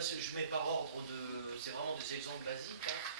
je mets par ordre de. C'est vraiment des exemples basiques. Hein.